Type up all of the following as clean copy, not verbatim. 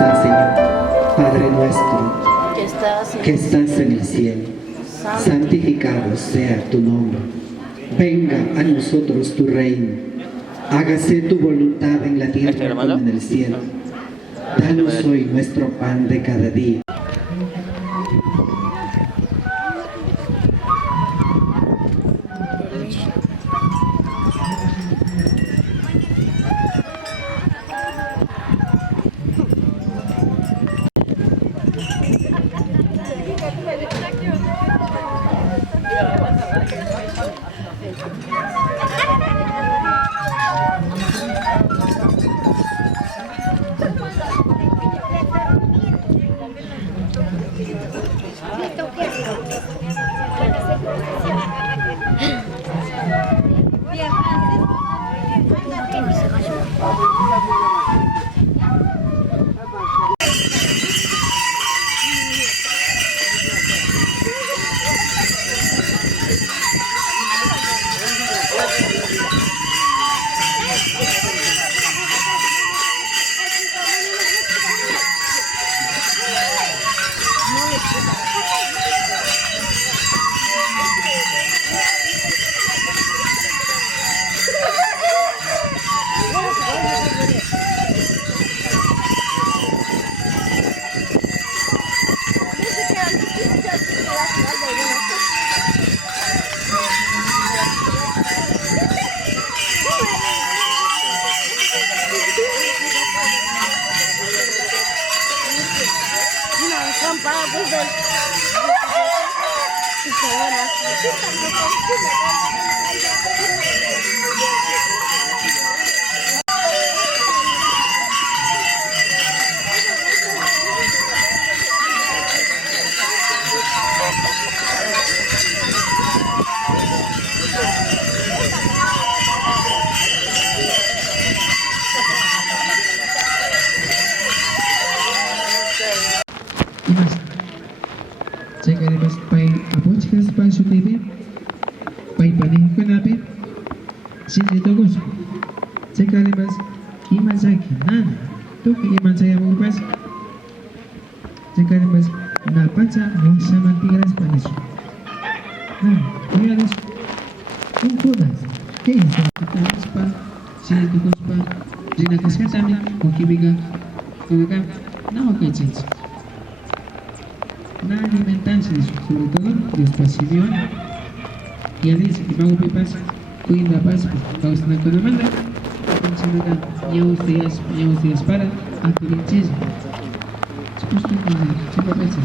al Señor. Padre nuestro, que estás en el cielo, santificado sea tu nombre. Venga a nosotros tu reino. Hágase tu voluntad en la tierra como en el cielo. Danos hoy nuestro pan de cada día. Llegaremos para apoyar para su TV, para ir con la P, sin de todos. Llegaremos y más aquí, nada, tú que más allá muy más. Llegaremos na pancha, no se mantigarás para eso. No, cuidados, un jodas, ¿qué es eso? Estamos para, sin de todos para, sin atascar también, con que venga, con acá, no, que chins. Na alimentarse, sobre todo de espacio y a veces que vamos a pasar cuida la paz causa una cosa mala entonces ya ustedes para a que le eches justo con siempre pensas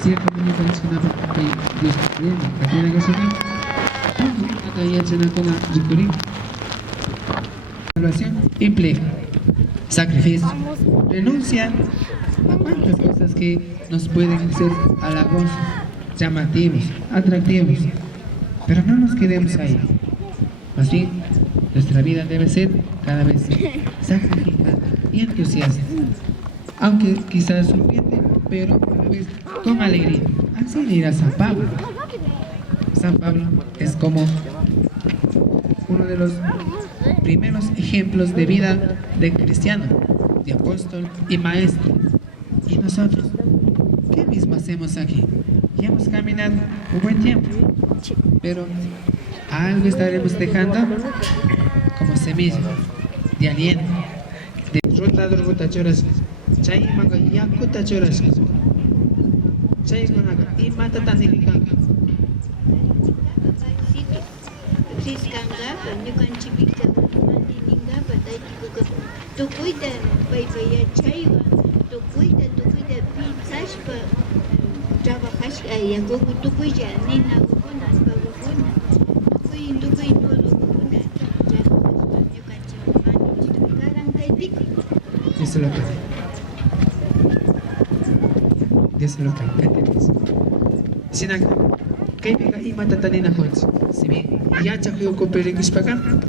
ciertamente parece que Dios cree que tiene que ser acá ya se nos toma victoria salvación implica sacrificio renuncia a cuantas cosas que nos pueden ser halagosas, llamativos, atractivos, pero no nos quedemos ahí. Más bien, nuestra vida debe ser cada vez sacrificada y entusiasta, aunque quizás sufriente, pero a la vez con alegría. Así dirá San Pablo. San Pablo es como uno de los primeros ejemplos de vida de cristiano, de apóstol y maestro. ¿Y nosotros? ¿Qué mismo hacemos aquí? Ya hemos caminado un buen tiempo, pero algo estaremos dejando como semilla de aliento, de rutachoras, chay manga yakutachoras, chay manga y mata tan trabajas ya como tú ya nena buenas babunas tú no lo buenas ya yo cancho garan kai dik eso lo que sina kay biga i matatanin na hons sibi ya chakyo ko peringis pa kan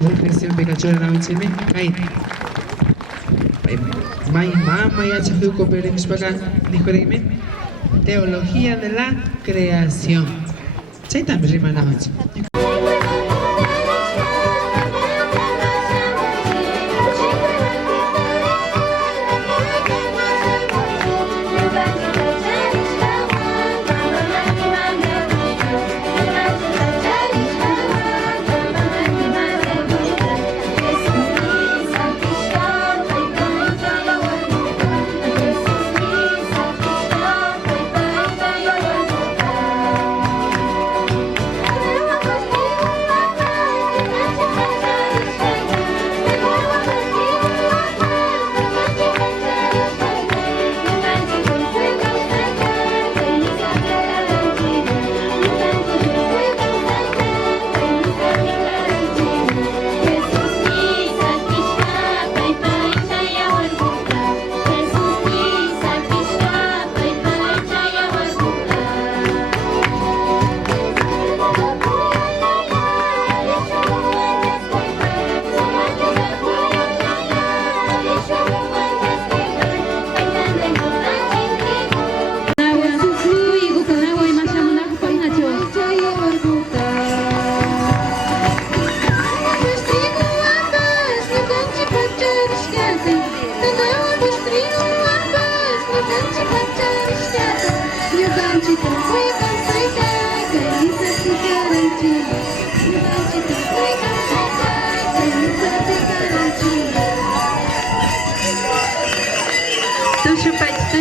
reflexión biga chora na sibi kay may mama ya chakyo ko peringis pa kan dijo teología de la creación chay también rima na hons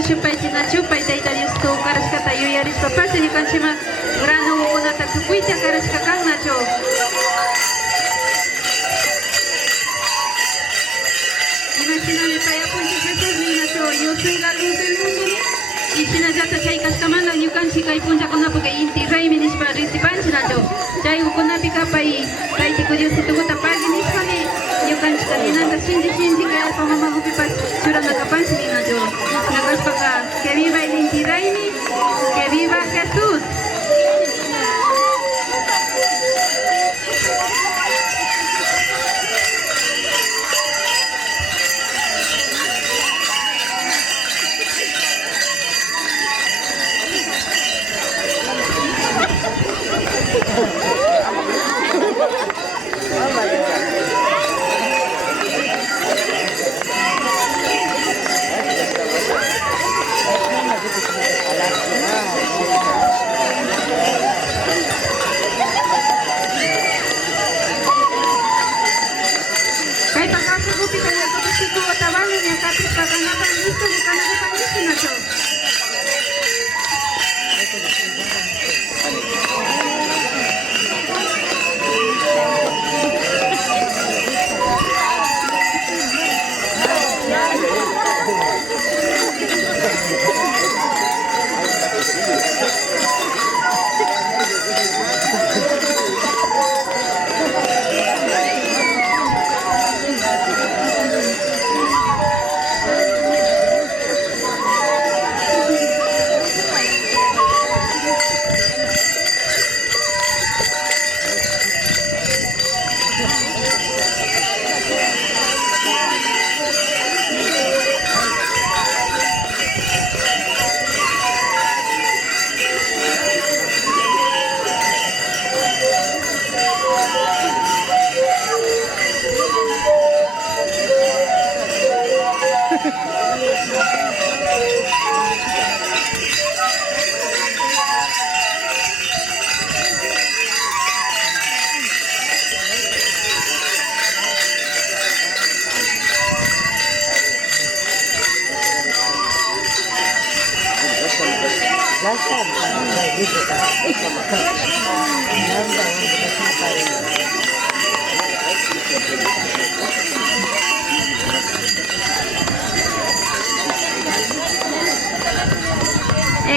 shupaychis nachu paytayta Dios tu karashkata yuyarispa pasi ñukanchima grano ukunata tukuyta karashka kan nachu. Imagíname payapunchis Jesús ni nachu, yo soy la luz del mundo ni. Y sinallata chay kaskamanta ñukanchik kay punchakunapuka inti raymi nishpa risipanchik nachu. Chay ukunapi kapay kaytiku Diositukuta pagi nishpani ñukanchikta ninanta shinchi kay alpa mamakupipas churanakapanchik ninachu. Nakaspaka que viva el inti raymi, que viva Jesús.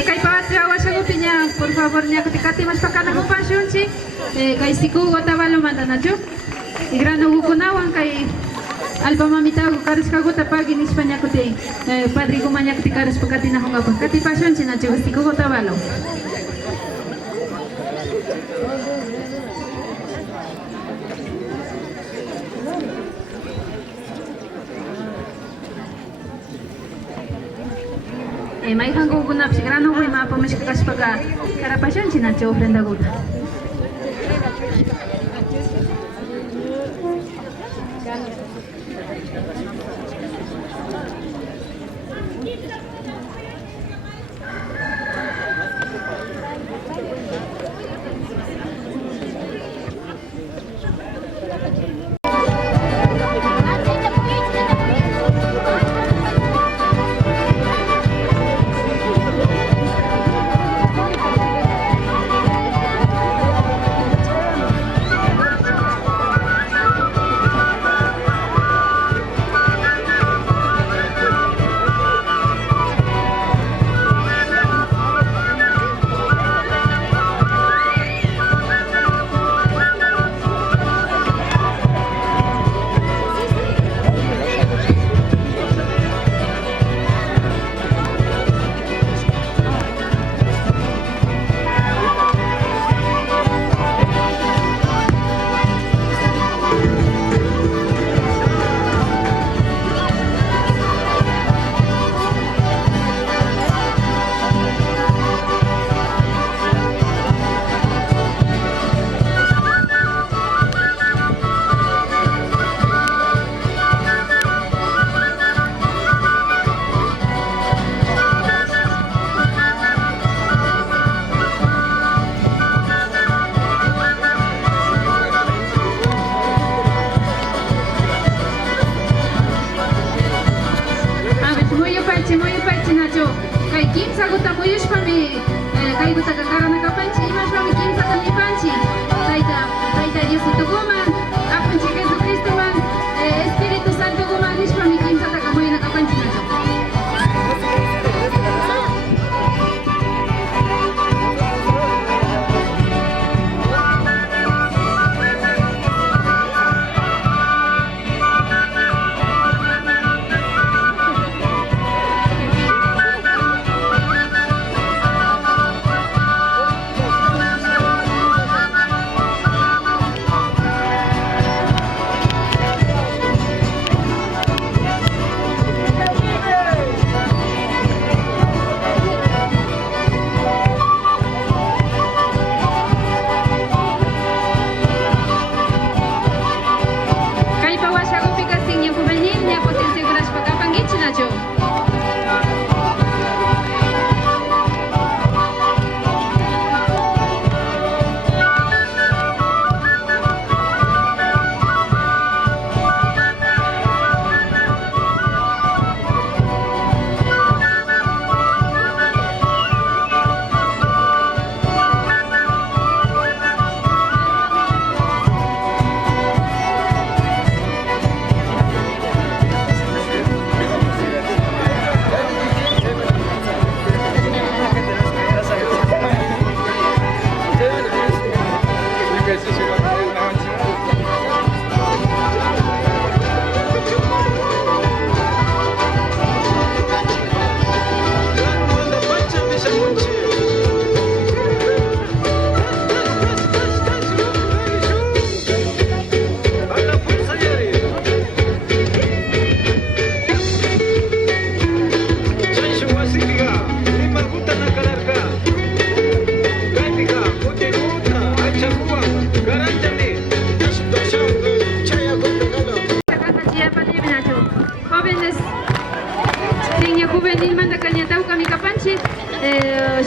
Kay patria washagupiña, por favor, ñakutikati mas pakana kupashunchi, kay siku otavalo mandanachu, y grano gukunawan kay alpa mamitago kariskaguta pagi nispa ñakuti, padri guma ñakuti karispakati na hongapa, kati pashunchi nachu, siku otavalo. May hanggang gunap si grano ko yung mapamasikas pagka karapasyon sinadyo ofrenda guta.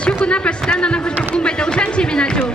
shukuna pashtana na kushpa kumbay ta ushanchi minachu